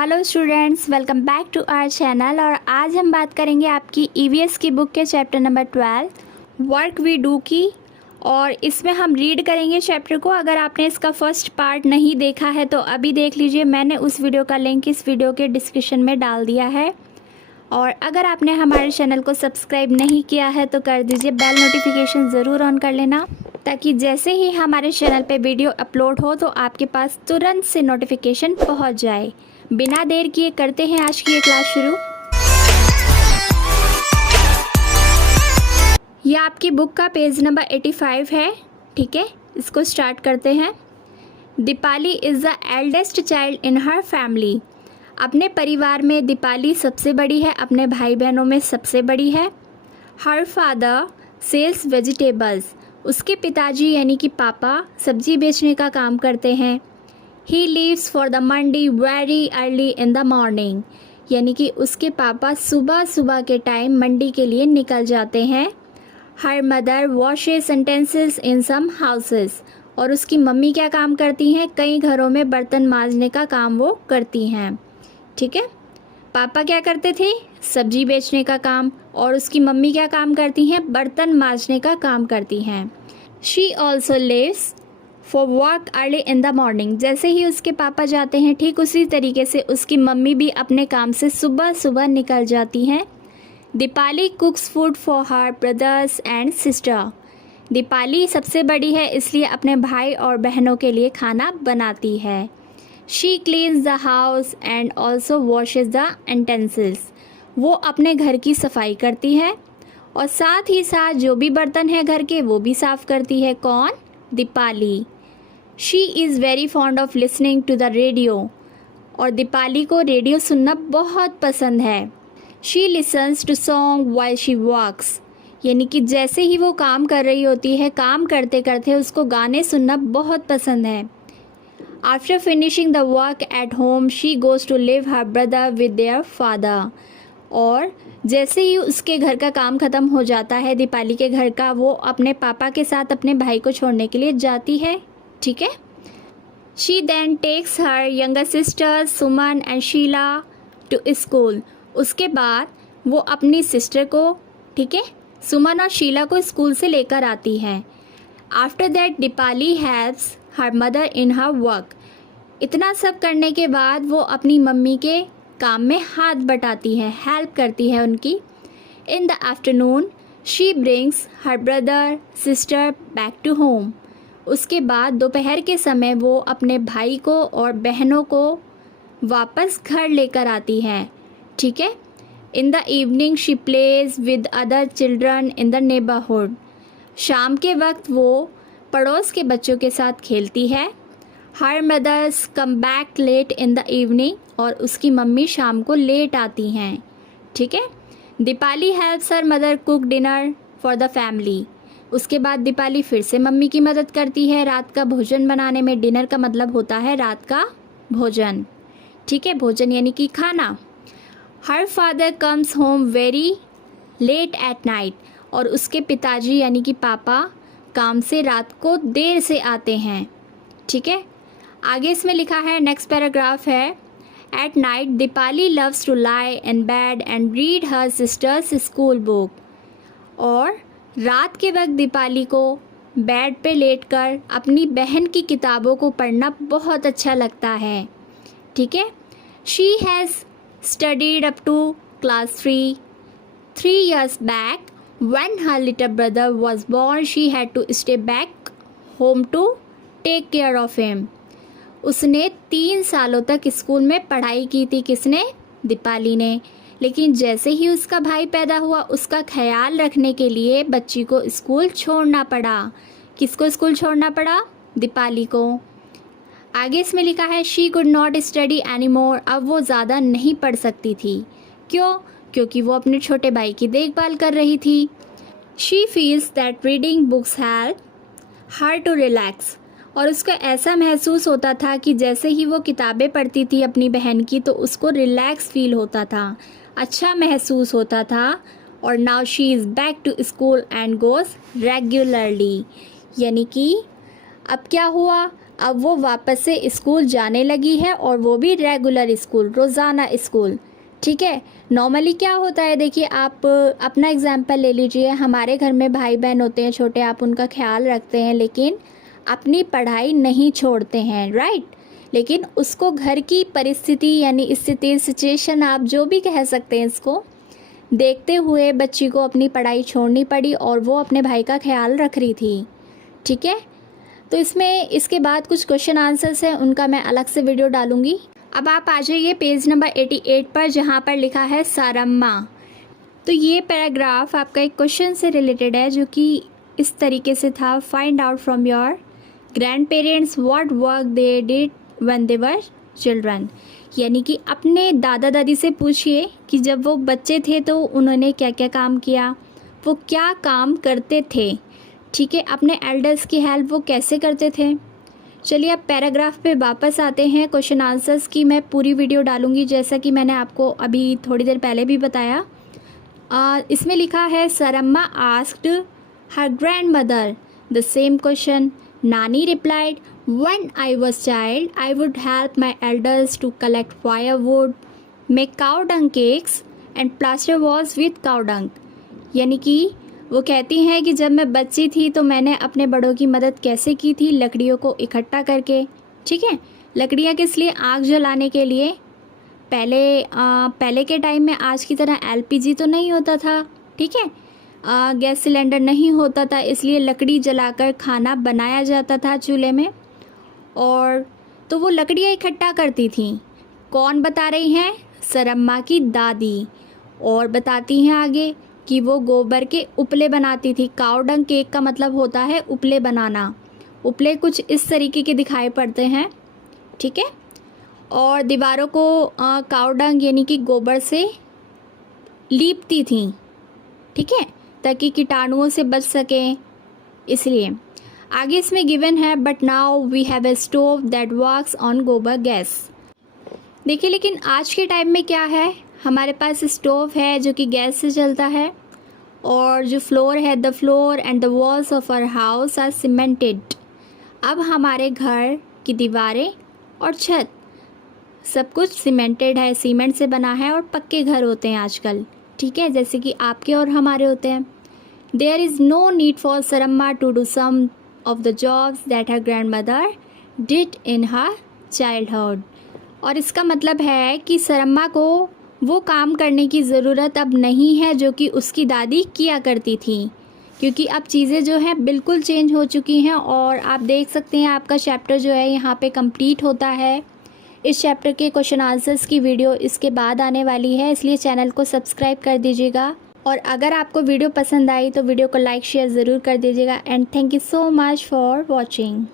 Hello students, welcome back to our channel. और आज हम बात करेंगे आपकी ईवीएस की बुक के chapter number 12 work we do की। और इसमें हम रीड करेंगे चैप्टर को। अगर आपने इसका फर्स्ट पार्ट नहीं देखा है तो अभी देख लीजिए, मैंने उस वीडियो का लिंक इस वीडियो के डिस्क्रिप्शन में डाल दिया है। और अगर आपने हमारे चैनल को सब्सक्राइब नहीं किया है तो कर दीजिए, बेल नोटिफिकेशन ज़रूर ऑन कर लेना, ताकि जैसे ही हमारे चैनल पे वीडियो अपलोड हो तो आपके पास तुरंत से नोटिफिकेशन पहुंच जाए। बिना देर किए करते हैं आज की ये क्लास शुरू। यह आपकी बुक का पेज नंबर 85 है। ठीक है, इसको स्टार्ट करते हैं। Deepali is the eldest child in her family. अपने परिवार में दीपाली सबसे बड़ी है, अपने भाई बहनों में सबसे बड़ी है। Her father sells vegetables. उसके पिताजी यानी कि पापा सब्जी बेचने का काम करते हैं। He leaves for the Mandi very early in the morning. यानी कि उसके पापा सुबह सुबह के टाइम मंडी के लिए निकल जाते हैं। हर मदर वॉशेस यूटेंसिल्स इन सम हाउसेस। और उसकी मम्मी क्या काम करती हैं? कई घरों में बर्तन मांजने का काम वो करती हैं। ठीक है, पापा क्या करते थे? सब्जी बेचने का काम। और उसकी मम्मी क्या काम करती हैं? बर्तन मांजने का काम करती हैं। She also leaves for work early in the morning. जैसे ही उसके पापा जाते हैं, ठीक उसी तरीके से उसकी मम्मी भी अपने काम से सुबह सुबह निकल जाती हैं। Deepali कुक्स food for her brothers and sister. Deepali सबसे बड़ी है, इसलिए अपने भाई और बहनों के लिए खाना बनाती है। She cleans the house and also washes the utensils. वो अपने घर की सफाई करती है और साथ ही साथ जो भी बर्तन है घर के वो भी साफ़ करती है। कौन? Deepali. She is very fond of listening to the radio. और दीपाली को रेडियो सुनना बहुत पसंद है। She listens to song while she walks. यानी कि जैसे ही वो काम कर रही होती है, काम करते करते उसको गाने सुनना बहुत पसंद है। After finishing the work at home she goes to leave her brother with their father. और जैसे ही उसके घर का काम ख़त्म हो जाता है, दीपाली के घर का, वो अपने पापा के साथ अपने भाई को छोड़ने के लिए जाती है। ठीक है, she then takes her younger sisters Suman and Sheela to school. उसके बाद वो अपनी सिस्टर को, ठीक है, सुमन और शीला को स्कूल से लेकर आती हैं। After that Deepali helps her mother in her work. इतना सब करने के बाद वो अपनी मम्मी के काम में हाथ बटाती है, हेल्प करती है उनकी। In the afternoon she brings her brother sister back to home. उसके बाद दोपहर के समय वो अपने भाई को और बहनों को वापस घर लेकर आती हैं। ठीक है, इन the evening she plays with other children in the neighbourhood. शाम के वक्त वो पड़ोस के बच्चों के साथ खेलती है। Her mothers come back late in the evening. और उसकी मम्मी शाम को लेट आती हैं। ठीक है, Deepali helps her mother cook dinner for the family. उसके बाद दीपाली फिर से मम्मी की मदद करती है रात का भोजन बनाने में। डिनर का मतलब होता है रात का भोजन। ठीक है, भोजन यानी कि खाना। Her father comes home very late at night. और उसके पिताजी यानी कि पापा काम से रात को देर से आते हैं। ठीक है, आगे इसमें लिखा है, नेक्स्ट पैराग्राफ है, at night Deepali loves to lie in bed and read her sisters school book. और रात के वक्त दीपाली को बेड पे लेटकर अपनी बहन की किताबों को पढ़ना बहुत अच्छा लगता है। ठीक है, she has studied up to class 3 years back. When her little brother was born, she had to stay back home to take care of him. उसने 3 सालों तक स्कूल में पढ़ाई की थी। किसने? दीपाली ने। लेकिन जैसे ही उसका भाई पैदा हुआ, उसका ख्याल रखने के लिए बच्ची को स्कूल छोड़ना पड़ा। किसको स्कूल छोड़ना पड़ा? दीपाली को। आगे इसमें लिखा है, she could not study any more. अब वो ज़्यादा नहीं पढ़ सकती थी। क्यों? क्योंकि वो अपने छोटे भाई की देखभाल कर रही थी। She feels that reading books help her to relax. और उसको ऐसा महसूस होता था कि जैसे ही वो किताबें पढ़ती थी अपनी बहन की, तो उसको रिलैक्स फील होता था, अच्छा महसूस होता था। और now she is back to school and goes regularly. यानी कि अब क्या हुआ? अब वो वापस से स्कूल जाने लगी है, और वो भी रेगुलर स्कूल, रोज़ाना स्कूल। ठीक है। नॉर्मली क्या होता है, देखिए आप अपना एग्जांपल ले लीजिए। हमारे घर में भाई बहन होते हैं छोटे, आप उनका ख्याल रखते हैं लेकिन अपनी पढ़ाई नहीं छोड़ते हैं, राइट। लेकिन उसको घर की परिस्थिति यानी स्थिति, सिचुएशन, आप जो भी कह सकते हैं इसको, देखते हुए बच्ची को अपनी पढ़ाई छोड़नी पड़ी और वो अपने भाई का ख्याल रख रही थी। ठीक है। तो इसमें इसके बाद कुछ क्वेश्चन आंसर्स हैं, उनका मैं अलग से वीडियो डालूंगी। अब आप आ जाइए पेज नंबर 88 पर, जहाँ पर लिखा है सारम्मा। तो ये पैराग्राफ आपका एक क्वेश्चन से रिलेटेड है जो कि इस तरीके से था, find out from your grand parents what work they did when they were children. यानी कि अपने दादा दादी से पूछिए कि जब वो बच्चे थे तो उन्होंने क्या क्या काम किया, वो क्या काम करते थे। ठीक है। अपने एल्डर्स की हेल्प वो कैसे करते थे। चलिए अब पैराग्राफ पे वापस आते हैं। क्वेश्चन आंसर्स की मैं पूरी वीडियो डालूंगी, जैसा कि मैंने आपको अभी थोड़ी देर पहले भी बताया। इसमें लिखा है Saramma asked her grandmother the same question. नानी replied, when I was child I would help my elders to collect firewood, make cow dung cakes and plaster walls with cow dung. यानी कि वो कहती हैं कि जब मैं बच्ची थी तो मैंने अपने बड़ों की मदद कैसे की थी, लकड़ियों को इकट्ठा करके। ठीक है। लकड़ियाँ किस लिए, आग जलाने के लिए। पहले के टाइम में आज की तरह एलपीजी तो नहीं होता था। ठीक है। गैस सिलेंडर नहीं होता था, इसलिए लकड़ी जलाकर खाना बनाया जाता था चूल्हे में। और तो वो लकड़ियाँ इकट्ठा करती थी। कौन बता रही हैं, सारम्मा की दादी। और बताती हैं आगे कि वो गोबर के उपले बनाती थी। काउ डंग केक का मतलब होता है उपले बनाना। उपले कुछ इस तरीके के दिखाई पड़ते हैं। ठीक है। और दीवारों को काउ डंग यानी कि गोबर से लीपती थी। ठीक है, ताकि कीटाणुओं से बच सकें, इसलिए। आगे इसमें गिवन है, but now we have a stove that works on gobar gas. देखिए लेकिन आज के टाइम में क्या है, हमारे पास स्टोव है जो कि गैस से चलता है, और जो फ्लोर है, the floor and the walls of our house are cemented. अब हमारे घर की दीवारें और छत सब कुछ सीमेंटेड है, सीमेंट से बना है, और पक्के घर होते हैं आजकल। ठीक है, जैसे कि आपके और हमारे होते हैं। There is no need for Saramma to do some of the jobs that her grandmother did in her childhood. और इसका मतलब है कि सारम्मा को वो काम करने की ज़रूरत अब नहीं है जो कि उसकी दादी किया करती थी, क्योंकि अब चीज़ें जो हैं बिल्कुल चेंज हो चुकी हैं। और आप देख सकते हैं आपका चैप्टर जो है यहाँ पे कंप्लीट होता है। इस चैप्टर के क्वेश्चन आंसर्स की वीडियो इसके बाद आने वाली है, इसलिए चैनल को सब्सक्राइब कर दीजिएगा। और अगर आपको वीडियो पसंद आई तो वीडियो को लाइक शेयर ज़रूर कर दीजिएगा। And thank you so much for watching.